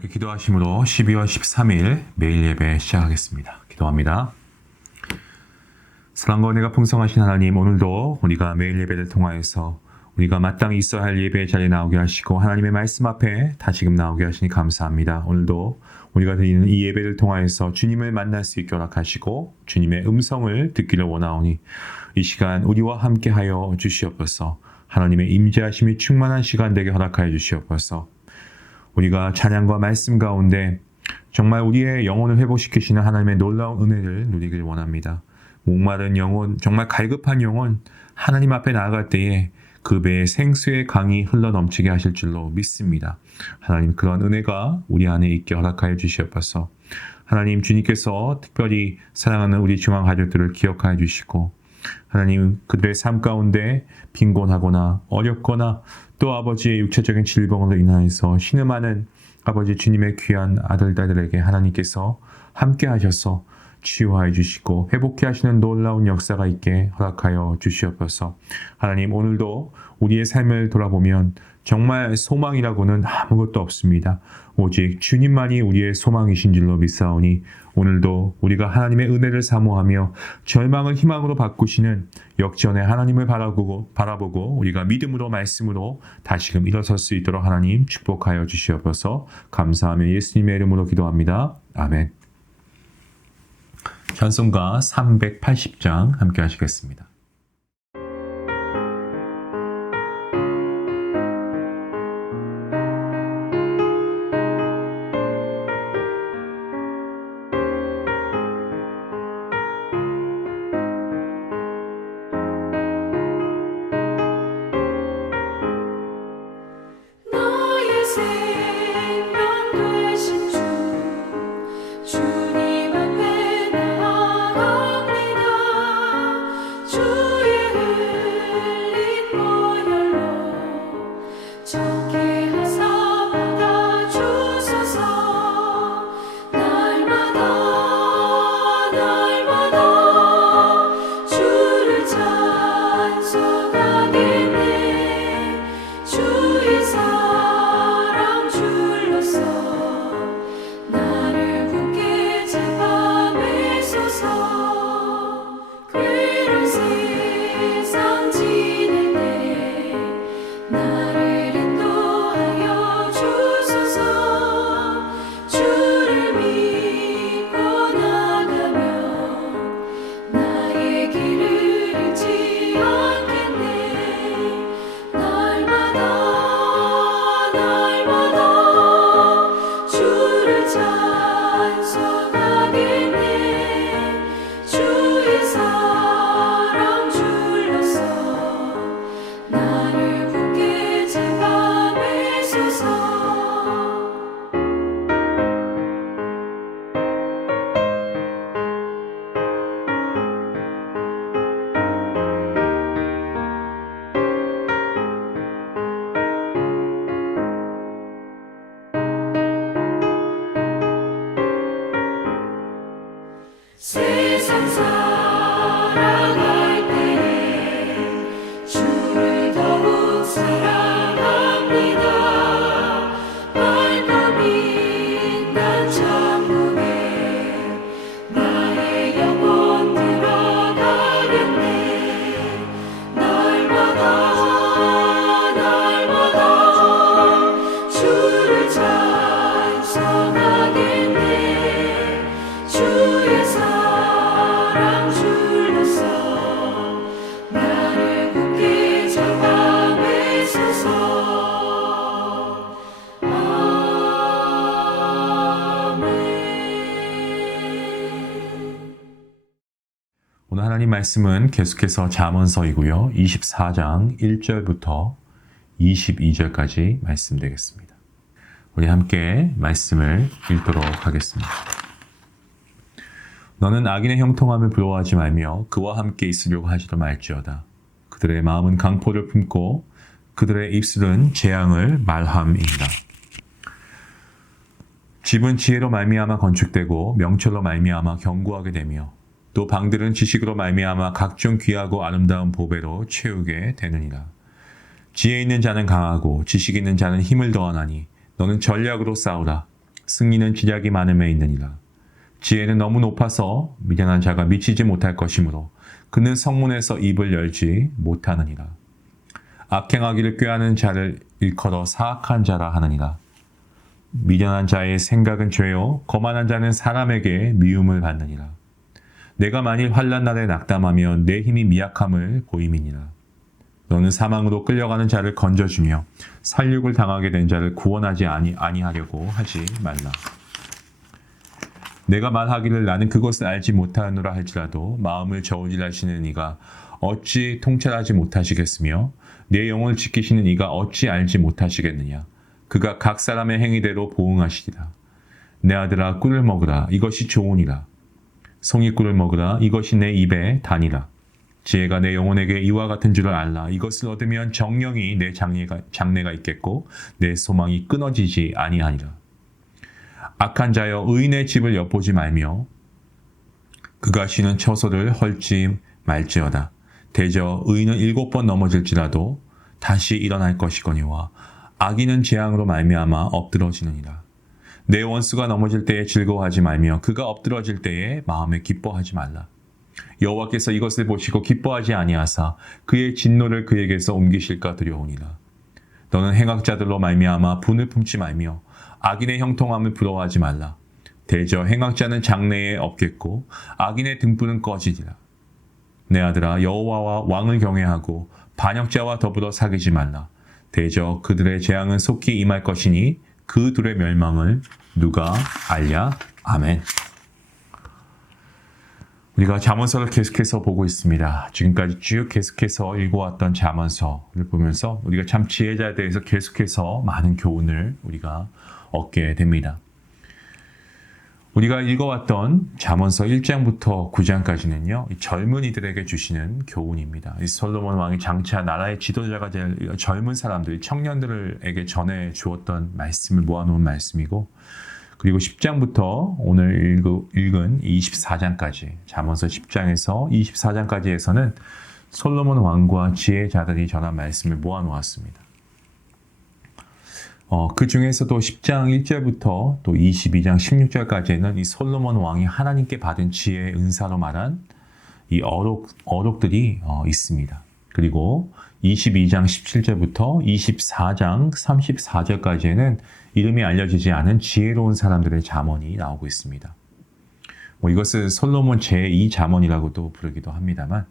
함께 기도하심으로 12월 13일 매일 예배 시작하겠습니다. 기도합니다. 사랑과 은혜가 풍성하신 하나님, 오늘도 우리가 매일 예배를 통하여서 우리가 마땅히 있어야 할 예배의 자리에 나오게 하시고 하나님의 말씀 앞에 다시금 나오게 하시니 감사합니다. 오늘도 우리가 드리는 이 예배를 통하여서 주님을 만날 수 있게 허락하시고 주님의 음성을 듣기를 원하오니 이 시간 우리와 함께하여 주시옵소서. 하나님의 임재하심이 충만한 시간 되게 허락하여 주시옵소서. 우리가 찬양과 말씀 가운데 정말 우리의 영혼을 회복시키시는 하나님의 놀라운 은혜를 누리길 원합니다. 목마른 영혼, 정말 갈급한 영혼, 하나님 앞에 나아갈 때에 그 배에 생수의 강이 흘러넘치게 하실 줄로 믿습니다. 하나님, 그런 은혜가 우리 안에 있게 허락하여 주시옵소서. 하나님, 주님께서 특별히 사랑하는 우리 중앙 가족들을 기억하여 주시고 하나님, 그들의 삶 가운데 빈곤하거나 어렵거나 또 아버지의 육체적인 질병으로 인하여서 신음하는 아버지 주님의 귀한 아들들에게 하나님께서 함께 하셔서 치유하여 주시고 회복해 하시는 놀라운 역사가 있게 허락하여 주시옵소서. 하나님, 오늘도 우리의 삶을 돌아보면 정말 소망이라고는 아무것도 없습니다. 오직 주님만이 우리의 소망이신 줄로 믿사오니 오늘도 우리가 하나님의 은혜를 사모하며 절망을 희망으로 바꾸시는 역전의 하나님을 바라보고 우리가 믿음으로 말씀으로 다시금 일어설 수 있도록 하나님 축복하여 주시옵소서. 감사하며 예수님의 이름으로 기도합니다. 아멘. 찬송가 380장 함께 하시겠습니다. 세상 살아갈 때 주를 더욱 사랑합니다. 밝고 빛난 천국에 나의 영혼 들어가겠네. 날마다 주를 찬송하겠네. 주의 사랑 줄로서 나를 굳게 잡아 매소서. 아멘. 오늘 하나님 말씀은 계속해서 잠언서이고요. 24장 1절부터 22절까지 말씀되겠습니다. 우리 함께 말씀을 읽도록 하겠습니다. 너는 악인의 형통함을 부러워하지 말며 그와 함께 있으려고 하지도 말지어다. 그들의 마음은 강포를 품고 그들의 입술은 재앙을 말함이니라. 집은 지혜로 말미암아 건축되고 명철로 말미암아 견고하게 되며 또 방들은 지식으로 말미암아 각종 귀하고 아름다운 보배로 채우게 되느니라. 지혜 있는 자는 강하고 지식 있는 자는 힘을 더하나니 너는 전략으로 싸우라. 승리는 지략이 많음에 있느니라. 지혜는 너무 높아서 미련한 자가 미치지 못할 것이므로 그는 성문에서 입을 열지 못하느니라. 악행하기를 꾀하는 자를 일컬어 사악한 자라 하느니라. 미련한 자의 생각은 죄요 거만한 자는 사람에게 미움을 받느니라. 내가 만일 환난 날에 낙담하면 내 힘이 미약함을 보임이니라. 너는 사망으로 끌려가는 자를 건져주며 살육을 당하게 된 자를 구원하지 아니하려고 하지 말라. 내가 말하기를 나는 그것을 알지 못하노라 할지라도 마음을 저울질하시는 이가 어찌 통찰하지 못하시겠으며 내 영혼을 지키시는 이가 어찌 알지 못하시겠느냐. 그가 각 사람의 행위대로 보응하시리라. 내 아들아 꿀을 먹으라 이것이 좋으니라. 송이꿀을 먹으라 이것이 내 입에 다니라. 지혜가 내 영혼에게 이와 같은 줄을 알라. 이것을 얻으면 정령이 내 장래가 있겠고 내 소망이 끊어지지 아니하니라. 악한 자여 의인의 집을 엿보지 말며 그가 쉬는 처소를 헐지 말지어다. 대저 의인은 7번 넘어질지라도 다시 일어날 것이거니와 악인은 재앙으로 말미암아 엎드러지느니라. 내 원수가 넘어질 때에 즐거워하지 말며 그가 엎드러질 때에 마음에 기뻐하지 말라. 여호와께서 이것을 보시고 기뻐하지 아니하사 그의 진노를 그에게서 옮기실까 두려우니라. 너는 행악자들로 말미암아 분을 품지 말며 악인의 형통함을 부러워하지 말라. 대저 행악자는 장래에 없겠고 악인의 등불은 꺼지리라. 내 아들아 여호와와 왕을 경외하고 반역자와 더불어 사귀지 말라. 대저 그들의 재앙은 속히 임할 것이니 그 둘의 멸망을 누가 알랴. 아멘. 우리가 잠언서를 계속해서 보고 있습니다. 지금까지 쭉 계속해서 읽어왔던 잠언서를 보면서 우리가 참 지혜자에 대해서 계속해서 많은 교훈을 우리가 얻게 됩니다. 우리가 읽어왔던 잠언서 1장부터 9장까지는요. 이 젊은이들에게 주시는 교훈입니다. 이 솔로몬 왕이 장차 나라의 지도자가 될 젊은 사람들, 청년들에게 전해 주었던 말씀을 모아놓은 말씀이고 그리고 10장부터 오늘 읽은 24장까지 잠언서 10장에서 24장까지에서는 솔로몬 왕과 지혜자들이 전한 말씀을 모아놓았습니다. 그 중에서도 10장 1절부터 또 22장 16절까지는 이 솔로몬 왕이 하나님께 받은 지혜의 은사로 말한 이 어록들이 있습니다. 그리고 22장 17절부터 24장 34절까지에는 이름이 알려지지 않은 지혜로운 사람들의 잠언이 나오고 있습니다. 이것을 솔로몬 제2잠언이라고도 부르기도 합니다만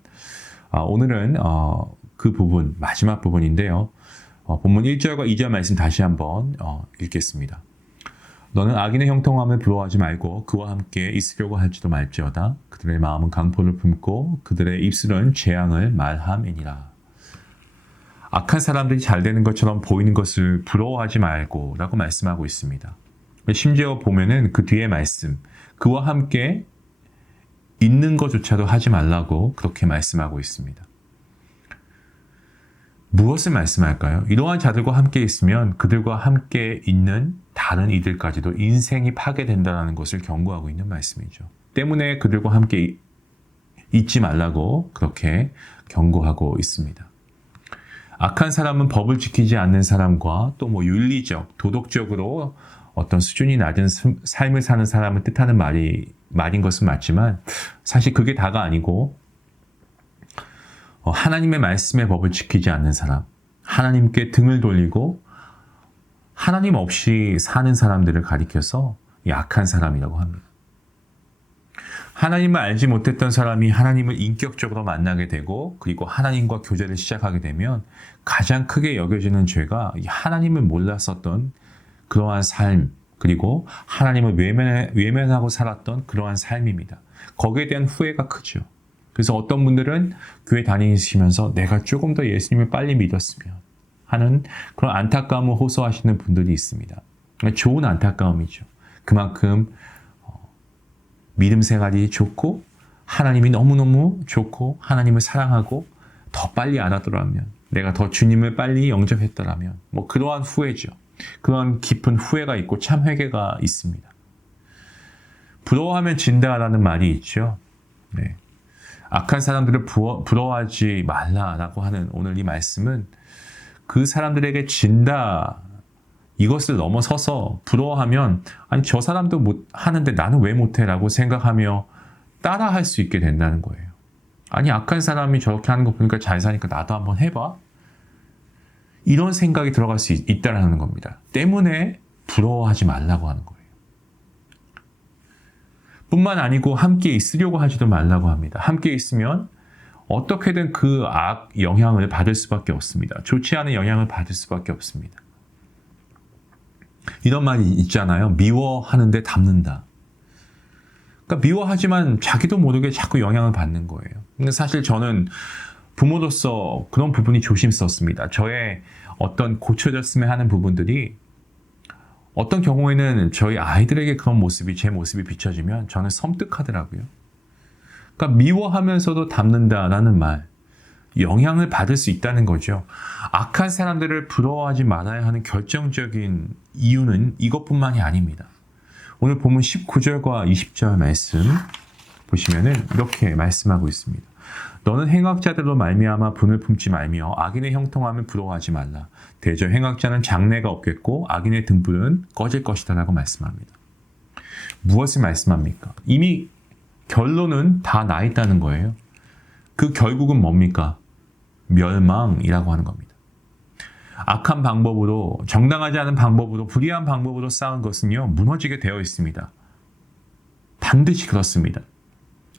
오늘은 그 부분, 마지막 부분인데요. 본문 1절과 2절 말씀 다시 한번 읽겠습니다. 너는 악인의 형통함을 부러워하지 말고 그와 함께 있으려고 할지도 말지어다. 그들의 마음은 강포를 품고 그들의 입술은 재앙을 말함이니라. 악한 사람들이 잘 되는 것처럼 보이는 것을 부러워하지 말고 라고 말씀하고 있습니다. 심지어 보면은 그 뒤에 말씀, 그와 함께 있는 것조차도 하지 말라고 그렇게 말씀하고 있습니다. 무엇을 말씀할까요? 이러한 자들과 함께 있으면 그들과 함께 있는 다른 이들까지도 인생이 파괴된다는 것을 경고하고 있는 말씀이죠. 때문에 그들과 함께 있지 말라고 그렇게 경고하고 있습니다. 악한 사람은 법을 지키지 않는 사람과 또 윤리적, 도덕적으로 어떤 수준이 낮은 삶을 사는 사람을 뜻하는 말인 것은 맞지만 사실 그게 다가 아니고 하나님의 말씀의 법을 지키지 않는 사람, 하나님께 등을 돌리고 하나님 없이 사는 사람들을 가리켜서 약한 사람이라고 합니다. 하나님을 알지 못했던 사람이 하나님을 인격적으로 만나게 되고 그리고 하나님과 교제를 시작하게 되면 가장 크게 여겨지는 죄가 하나님을 몰랐었던 그러한 삶 그리고 하나님을 외면하고 살았던 그러한 삶입니다. 거기에 대한 후회가 크죠. 그래서 어떤 분들은 교회 다니시면서 내가 조금 더 예수님을 빨리 믿었으면 하는 그런 안타까움을 호소하시는 분들이 있습니다. 좋은 안타까움이죠. 그만큼 믿음 생활이 좋고 하나님이 너무너무 좋고 하나님을 사랑하고 더 빨리 알았더라면 내가 더 주님을 빨리 영접했더라면 그러한 후회죠. 그런 깊은 후회가 있고 참 회개가 있습니다. 부러워하면 진다라는 말이 있죠. 네. 악한 사람들을 부러워하지 말라라고 하는 오늘 이 말씀은 그 사람들에게 진다 이것을 넘어서서 부러워하면 아니 저 사람도 못 하는데 나는 왜 못해라고 생각하며 따라할 수 있게 된다는 거예요. 아니 악한 사람이 저렇게 하는 거 보니까 잘 사니까 나도 한번 해봐. 이런 생각이 들어갈 수 있다는 겁니다. 때문에 부러워하지 말라고 하는 거예요. 뿐만 아니고 함께 있으려고 하지도 말라고 합니다. 함께 있으면 어떻게든 그 악 영향을 받을 수밖에 없습니다. 좋지 않은 영향을 받을 수밖에 없습니다. 이런 말이 있잖아요. 미워하는데 닮는다. 그러니까 미워하지만 자기도 모르게 자꾸 영향을 받는 거예요. 근데 사실 저는 부모로서 그런 부분이 조심스럽습니다. 저의 어떤 고쳐졌으면 하는 부분들이 어떤 경우에는 저희 아이들에게 그런 모습이 제 모습이 비춰지면 저는 섬뜩하더라고요. 그러니까 미워하면서도 닮는다라는 말, 영향을 받을 수 있다는 거죠. 악한 사람들을 부러워하지 말아야 하는 결정적인 이유는 이것뿐만이 아닙니다. 오늘 본문 19절과 20절 말씀 보시면은 이렇게 말씀하고 있습니다. 너는 행악자들로 말미암아 분을 품지 말며 악인의 형통함을 부러워하지 말라. 대저 행악자는 장래가 없겠고 악인의 등불은 꺼질 것이다 라고 말씀합니다. 무엇을 말씀합니까? 이미 결론은 다 나 있다는 거예요. 그 결국은 뭡니까? 멸망이라고 하는 겁니다. 악한 방법으로, 정당하지 않은 방법으로, 불의한 방법으로 쌓은 것은요, 무너지게 되어 있습니다. 반드시 그렇습니다.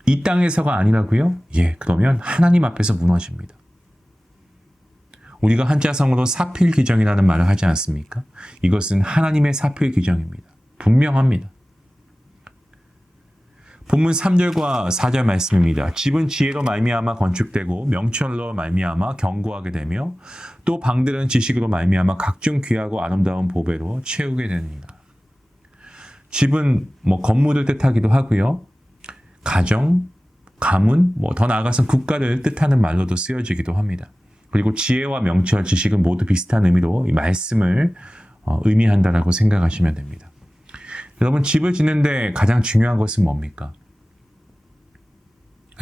이 땅에서가 아니라고요? 예, 그러면 하나님 앞에서 무너집니다. 우리가 한자성어로 사필기정이라는 말을 하지 않습니까? 이것은 하나님의 사필기정입니다. 분명합니다. 본문 3절과 4절 말씀입니다. 집은 지혜로 말미암아 건축되고 명철로 말미암아 견고하게 되며 또 방들은 지식으로 말미암아 각종 귀하고 아름다운 보배로 채우게 됩니다. 집은 건물을 뜻하기도 하고요. 가정, 가문, 더 나아가서는 국가를 뜻하는 말로도 쓰여지기도 합니다. 그리고 지혜와 명철, 지식은 모두 비슷한 의미로 이 말씀을 의미한다라고 생각하시면 됩니다. 여러분, 집을 짓는데 가장 중요한 것은 뭡니까?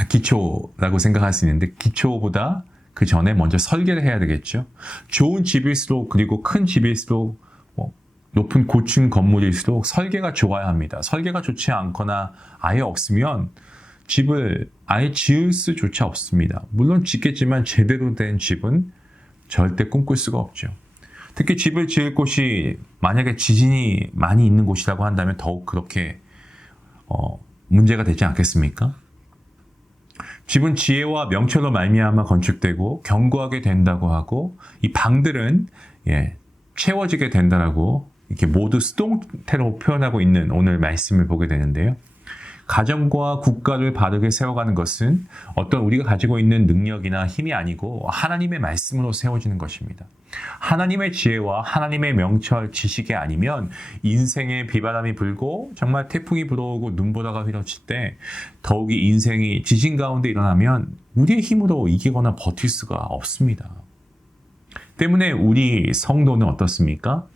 기초라고 생각할 수 있는데 기초보다 그 전에 먼저 설계를 해야 되겠죠. 좋은 집일수록 그리고 큰 집일수록 높은 고층 건물일수록 설계가 좋아야 합니다. 설계가 좋지 않거나 아예 없으면 집을 아예 지을 수조차 없습니다. 물론 짓겠지만 제대로 된 집은 절대 꿈꿀 수가 없죠. 특히 집을 지을 곳이 만약에 지진이 많이 있는 곳이라고 한다면 더욱 그렇게 문제가 되지 않겠습니까? 집은 지혜와 명철로 말미암아 건축되고 견고하게 된다고 하고 이 방들은 채워지게 된다라고 이렇게 모두 수동태로 표현하고 있는 오늘 말씀을 보게 되는데요. 가정과 국가를 바르게 세워가는 것은 어떤 우리가 가지고 있는 능력이나 힘이 아니고 하나님의 말씀으로 세워지는 것입니다. 하나님의 지혜와 하나님의 명철, 지식이 아니면 인생에 비바람이 불고 정말 태풍이 불어오고 눈보라가 휘날칠 때 더욱이 인생이 지진 가운데 일어나면 우리의 힘으로 이기거나 버틸 수가 없습니다. 때문에 우리 성도는 어떻습니까?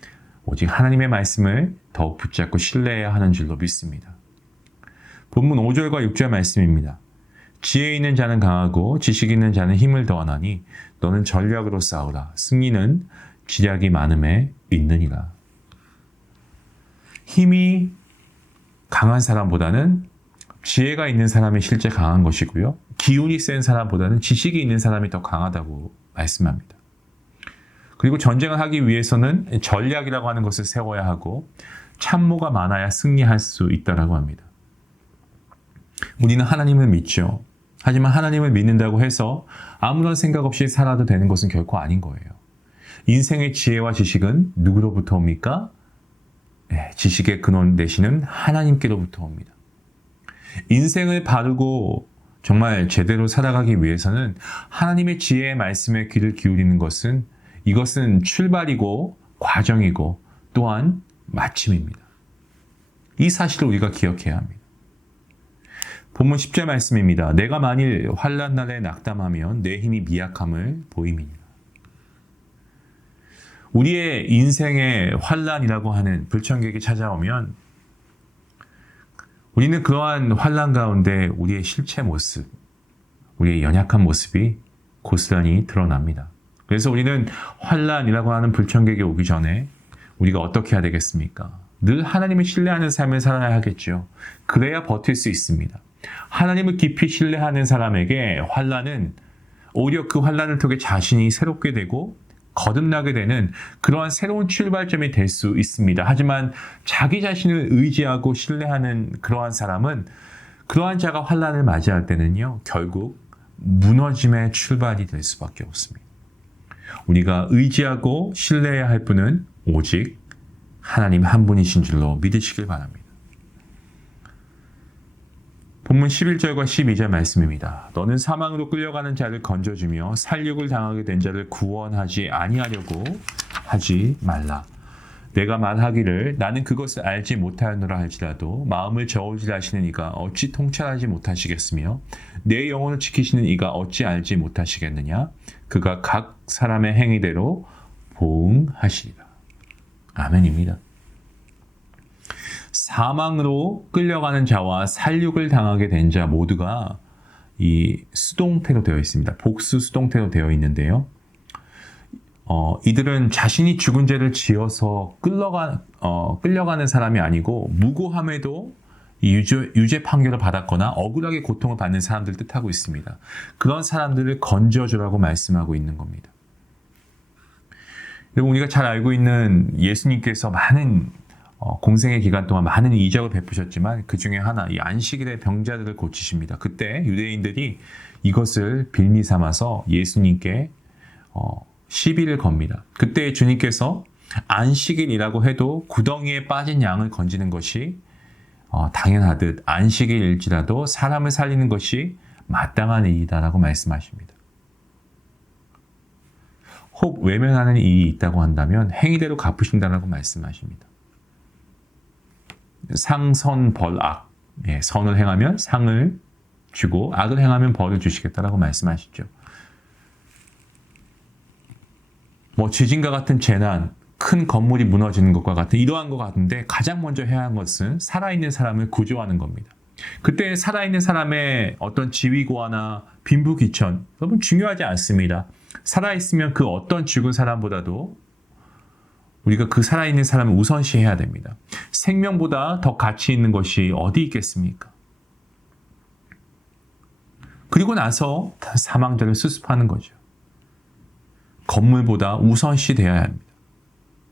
오직 하나님의 말씀을 더욱 붙잡고 신뢰해야 하는 줄로 믿습니다. 본문 5절과 6절 말씀입니다. 지혜 있는 자는 강하고 지식 있는 자는 힘을 더하나니 너는 전략으로 싸우라. 승리는 지략이 많음에 있느니라. 힘이 강한 사람보다는 지혜가 있는 사람이 실제 강한 것이고요. 기운이 센 사람보다는 지식이 있는 사람이 더 강하다고 말씀합니다. 그리고 전쟁을 하기 위해서는 전략이라고 하는 것을 세워야 하고 참모가 많아야 승리할 수 있다라고 합니다. 우리는 하나님을 믿죠. 하지만 하나님을 믿는다고 해서 아무런 생각 없이 살아도 되는 것은 결코 아닌 거예요. 인생의 지혜와 지식은 누구로부터 옵니까? 지식의 근원 되시는 하나님께로부터 옵니다. 인생을 바르고 정말 제대로 살아가기 위해서는 하나님의 지혜의 말씀에 귀를 기울이는 것은 이것은 출발이고 과정이고 또한 마침입니다. 이 사실을 우리가 기억해야 합니다. 본문 10절 말씀입니다. 내가 만일 환난 날에 낙담하면 내 힘이 미약함을 보임이니라. 우리의 인생의 환난이라고 하는 불청객이 찾아오면 우리는 그러한 환난 가운데 우리의 실체 모습, 우리의 연약한 모습이 고스란히 드러납니다. 그래서 우리는 환난이라고 하는 불청객이 오기 전에 우리가 어떻게 해야 되겠습니까? 늘 하나님을 신뢰하는 삶을 살아야 하겠죠. 그래야 버틸 수 있습니다. 하나님을 깊이 신뢰하는 사람에게 환난은 오히려 그 환난을 통해 자신이 새롭게 되고 거듭나게 되는 그러한 새로운 출발점이 될 수 있습니다. 하지만 자기 자신을 의지하고 신뢰하는 그러한 사람은 그러한 자가 환난을 맞이할 때는요, 결국 무너짐의 출발이 될 수밖에 없습니다. 우리가 의지하고 신뢰해야 할 분은 오직 하나님 한 분이신 줄로 믿으시길 바랍니다. 본문 11절과 12절 말씀입니다. 너는 사망으로 끌려가는 자를 건져주며 살육을 당하게 된 자를 구원하지 아니하려고 하지 말라. 내가 말하기를 나는 그것을 알지 못하였노라 할지라도 마음을 저울질하시는 이가 어찌 통찰하지 못하시겠으며 내 영혼을 지키시는 이가 어찌 알지 못하시겠느냐. 그가 각 사람의 행위대로 보응하시리라. 아멘입니다. 사망으로 끌려가는 자와 살육을 당하게 된 자 모두가 이 수동태로 되어 있습니다. 복수 수동태로 되어 있는데요. 이들은 자신이 죽은 죄를 지어서 끌려가는 사람이 아니고 무고함에도 유죄 판결을 받았거나 억울하게 고통을 받는 사람들을 뜻하고 있습니다. 그런 사람들을 건져주라고 말씀하고 있는 겁니다. 그리고 우리가 잘 알고 있는 예수님께서 많은 공생의 기간 동안 많은 이적을 베푸셨지만 그 중에 하나, 이 안식일의 병자들을 고치십니다. 그때 유대인들이 이것을 빌미 삼아서 예수님께 시비를 겁니다. 그때 주님께서 안식일이라고 해도 구덩이에 빠진 양을 건지는 것이 당연하듯 안식일일지라도 사람을 살리는 것이 마땅한 일이다라고 말씀하십니다. 혹 외면하는 일이 있다고 한다면 행위대로 갚으신다라고 말씀하십니다. 상선 벌악, 선을 행하면 상을 주고 악을 행하면 벌을 주시겠다라고 말씀하시죠. 지진과 같은 재난, 큰 건물이 무너지는 것과 같은 이러한 것 같은데 가장 먼저 해야 하는 것은 살아있는 사람을 구조하는 겁니다. 그때 살아있는 사람의 어떤 지위고하나 빈부귀천, 여러분 중요하지 않습니다. 살아있으면 그 어떤 죽은 사람보다도 우리가 그 살아있는 사람을 우선시해야 됩니다. 생명보다 더 가치 있는 것이 어디 있겠습니까? 그리고 나서 사망자를 수습하는 거죠. 건물보다 우선시 되어야 합니다.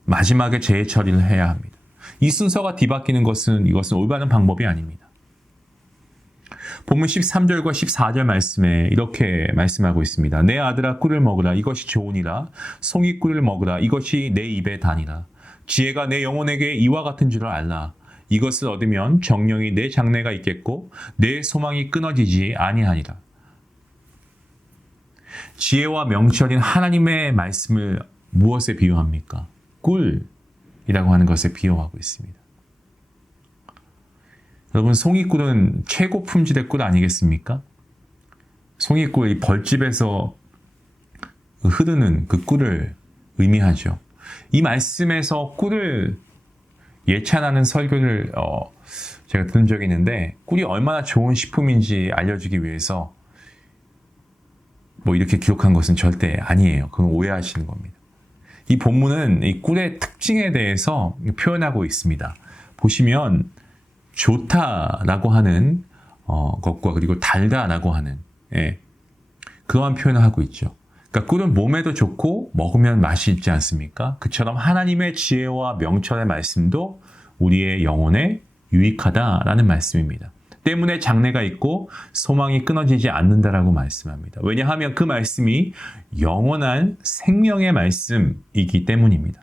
마지막에 재해 처리를 해야 합니다. 이 순서가 뒤바뀌는 이것은 올바른 방법이 아닙니다. 본문 13절과 14절 말씀에 이렇게 말씀하고 있습니다. 내 아들아 꿀을 먹으라 이것이 좋으니라. 송이 꿀을 먹으라 이것이 내 입에 다니라. 지혜가 내 영혼에게 이와 같은 줄을 알라. 이것을 얻으면 정령이 내 장래가 있겠고 내 소망이 끊어지지 아니하니라. 지혜와 명철인 하나님의 말씀을 무엇에 비유합니까? 꿀이라고 하는 것에 비유하고 있습니다. 여러분, 송이꿀은 최고 품질의 꿀 아니겠습니까? 송이꿀, 이 벌집에서 흐르는 그 꿀을 의미하죠. 이 말씀에서 꿀을 예찬하는 설교를 제가 들은 적이 있는데, 꿀이 얼마나 좋은 식품인지 알려주기 위해서 이렇게 기록한 것은 절대 아니에요. 그건 오해하시는 겁니다. 이 본문은 이 꿀의 특징에 대해서 표현하고 있습니다. 보시면 좋다라고 하는 것과 그리고 달다라고 하는 그러한 표현을 하고 있죠. 그러니까 꿀은 몸에도 좋고 먹으면 맛이 있지 않습니까? 그처럼 하나님의 지혜와 명철의 말씀도 우리의 영혼에 유익하다라는 말씀입니다. 때문에 장래가 있고 소망이 끊어지지 않는다라고 말씀합니다. 왜냐하면 그 말씀이 영원한 생명의 말씀이기 때문입니다.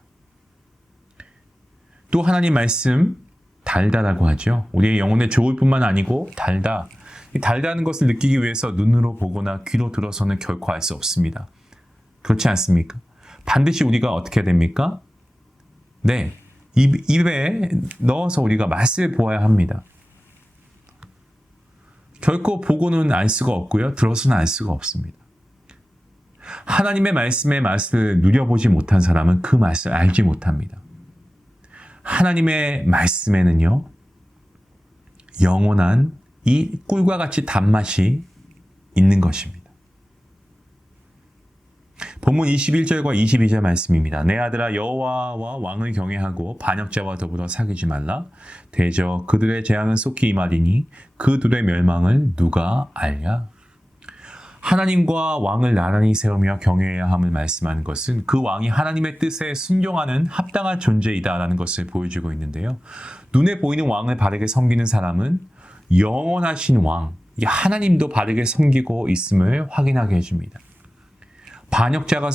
또 하나님 말씀 달다라고 하죠. 우리의 영혼에 좋을 뿐만 아니고 달다. 이 달다는 것을 느끼기 위해서 눈으로 보거나 귀로 들어서는 결코 알 수 없습니다. 그렇지 않습니까? 반드시 우리가 어떻게 해야 됩니까? 네, 입에 넣어서 우리가 맛을 보아야 합니다. 결코 보고는 알 수가 없고요. 들어서는 알 수가 없습니다. 하나님의 말씀의 맛을 누려보지 못한 사람은 그 맛을 알지 못합니다. 하나님의 말씀에는요, 영원한 이 꿀과 같이 단맛이 있는 것입니다. 본문 21절과 22절 말씀입니다. 내 아들아 여호와와 왕을 경외하고 반역자와 더불어 사귀지 말라. 대저 그들의 재앙은 속히 임하리니 그들의 멸망을 누가 알랴. 하나님과 왕을 나란히 세우며 경외해야 함을 말씀하는 것은 그 왕이 하나님의 뜻에 순종하는 합당한 존재이다라는 것을 보여주고 있는데요. 눈에 보이는 왕을 바르게 섬기는 사람은 영원하신 왕, 하나님도 바르게 섬기고 있음을 확인하게 해줍니다. 반역자와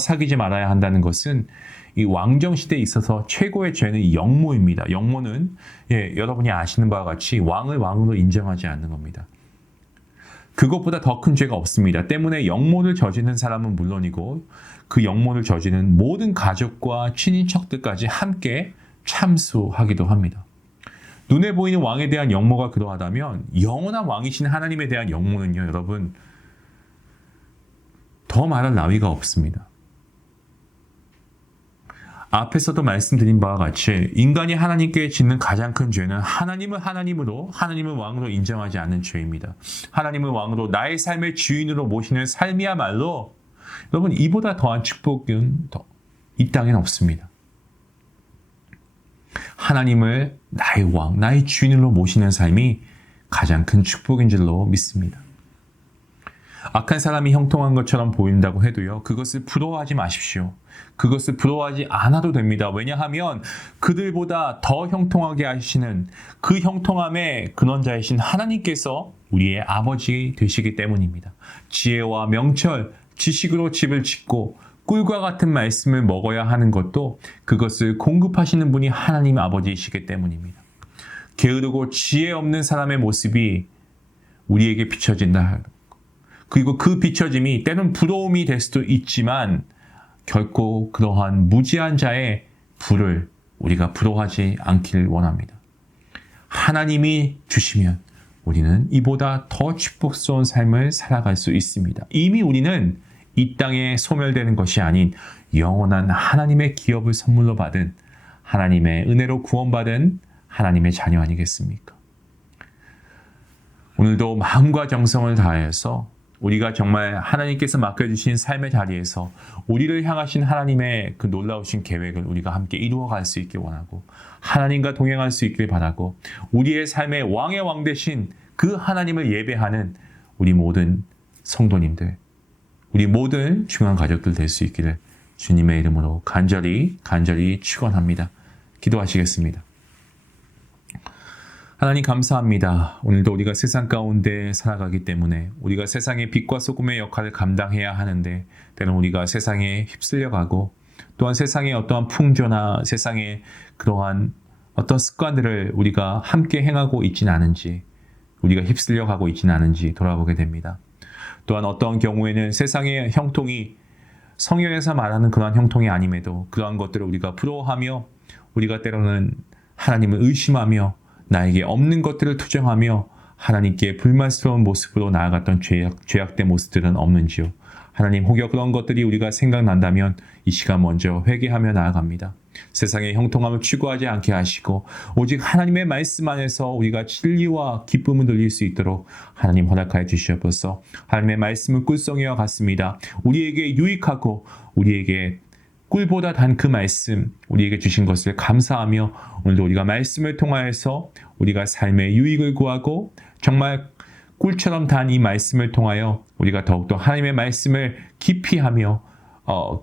사귀지 말아야 한다는 것은 이 왕정 시대에 있어서 최고의 죄는 역모입니다. 역모는 여러분이 아시는 바와 같이 왕을 왕으로 인정하지 않는 겁니다. 그것보다 더 큰 죄가 없습니다. 때문에 역모를 저지르는 사람은 물론이고 그 역모를 저지르는 모든 가족과 친인척들까지 함께 참수하기도 합니다. 눈에 보이는 왕에 대한 역모가 그러하다면 영원한 왕이신 하나님에 대한 역모는요, 여러분, 더 말할 나위가 없습니다. 앞에서도 말씀드린 바와 같이 인간이 하나님께 짓는 가장 큰 죄는 하나님을 하나님으로, 하나님을 왕으로 인정하지 않는 죄입니다. 하나님을 왕으로 나의 삶의 주인으로 모시는 삶이야말로 여러분 이보다 더한 축복은 이 땅엔 없습니다. 하나님을 나의 왕, 나의 주인으로 모시는 삶이 가장 큰 축복인 줄로 믿습니다. 악한 사람이 형통한 것처럼 보인다고 해도요, 그것을 부러워하지 마십시오. 그것을 부러워하지 않아도 됩니다. 왜냐하면 그들보다 더 형통하게 하시는 그 형통함의 근원자이신 하나님께서 우리의 아버지 되시기 때문입니다. 지혜와 명철, 지식으로 집을 짓고 꿀과 같은 말씀을 먹어야 하는 것도 그것을 공급하시는 분이 하나님 아버지이시기 때문입니다. 게으르고 지혜 없는 사람의 모습이 우리에게 비춰진다. 그리고 그 비춰짐이 때론 부러움이 될 수도 있지만 결코 그러한 무지한 자의 부를 우리가 부러워하지 않기를 원합니다. 하나님이 주시면 우리는 이보다 더 축복스러운 삶을 살아갈 수 있습니다. 이미 우리는 이 땅에 소멸되는 것이 아닌 영원한 하나님의 기업을 선물로 받은 하나님의 은혜로 구원받은 하나님의 자녀 아니겠습니까? 오늘도 마음과 정성을 다해서 우리가 정말 하나님께서 맡겨주신 삶의 자리에서 우리를 향하신 하나님의 그 놀라우신 계획을 우리가 함께 이루어갈 수 있길 원하고 하나님과 동행할 수 있길 바라고 우리의 삶의 왕의 왕 되신 그 하나님을 예배하는 우리 모든 성도님들, 우리 모든 중요한 가족들 될 수 있기를 주님의 이름으로 간절히 축원합니다. 기도하시겠습니다. 하나님 감사합니다. 오늘도 우리가 세상 가운데 살아가기 때문에 우리가 세상의 빛과 소금의 역할을 감당해야 하는데 때는 우리가 세상에 휩쓸려가고 또한 세상의 어떠한 풍조나 세상의 그러한 어떤 습관들을 우리가 함께 행하고 있지는 않은지 우리가 휩쓸려가고 있지는 않은지 돌아보게 됩니다. 또한 어떤 경우에는 세상의 형통이 성경에서 말하는 그러한 형통이 아님에도 그러한 것들을 우리가 부러워하며 우리가 때로는 하나님을 의심하며 나에게 없는 것들을 투정하며 하나님께 불만스러운 모습으로 나아갔던 죄악된 모습들은 없는지요. 하나님 혹여 그런 것들이 우리가 생각난다면 이 시간 먼저 회개하며 나아갑니다. 세상의 형통함을 추구하지 않게 하시고 오직 하나님의 말씀 안에서 우리가 진리와 기쁨을 누릴 수 있도록 하나님 허락하여 주시옵소서. 하나님의 말씀은 꿀성이와 같습니다. 우리에게 유익하고 우리에게 꿀보다 단 그 말씀 우리에게 주신 것을 감사하며 오늘도 우리가 말씀을 통하여서 우리가 삶의 유익을 구하고 정말 꿀처럼 단 이 말씀을 통하여 우리가 더욱더 하나님의 말씀을 깊이 하며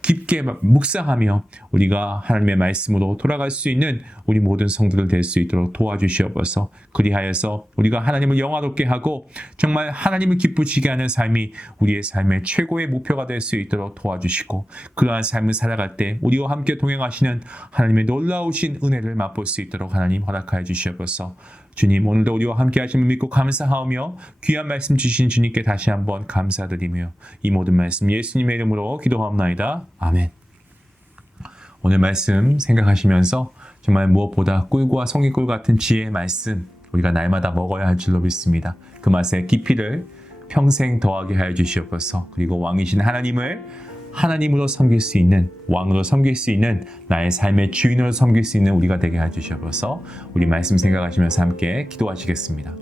깊게 묵상하며 우리가 하나님의 말씀으로 돌아갈 수 있는 우리 모든 성도들 될 수 있도록 도와주시옵소서. 그리하여서 우리가 하나님을 영화롭게 하고 정말 하나님을 기쁘시게 하는 삶이 우리의 삶의 최고의 목표가 될 수 있도록 도와주시고 그러한 삶을 살아갈 때 우리와 함께 동행하시는 하나님의 놀라우신 은혜를 맛볼 수 있도록 하나님 허락하여 주시옵소서. 주님 오늘도 우리와 함께 하심을 믿고 감사하며 귀한 말씀 주신 주님께 다시 한번 감사드리며 이 모든 말씀 예수님의 이름으로 기도하옵나이다. 아멘. 오늘 말씀 생각하시면서 정말 무엇보다 꿀과 성의꿀 같은 지혜의 말씀 우리가 날마다 먹어야 할 줄로 믿습니다. 그 맛의 깊이를 평생 더하게 하여 주시옵소서. 그리고 왕이신 하나님을 하나님으로 섬길 수 있는 왕으로 섬길 수 있는 나의 삶의 주인으로 섬길 수 있는 우리가 되게 해 주시옵소서. 우리 말씀 생각하시면서 함께 기도하시겠습니다.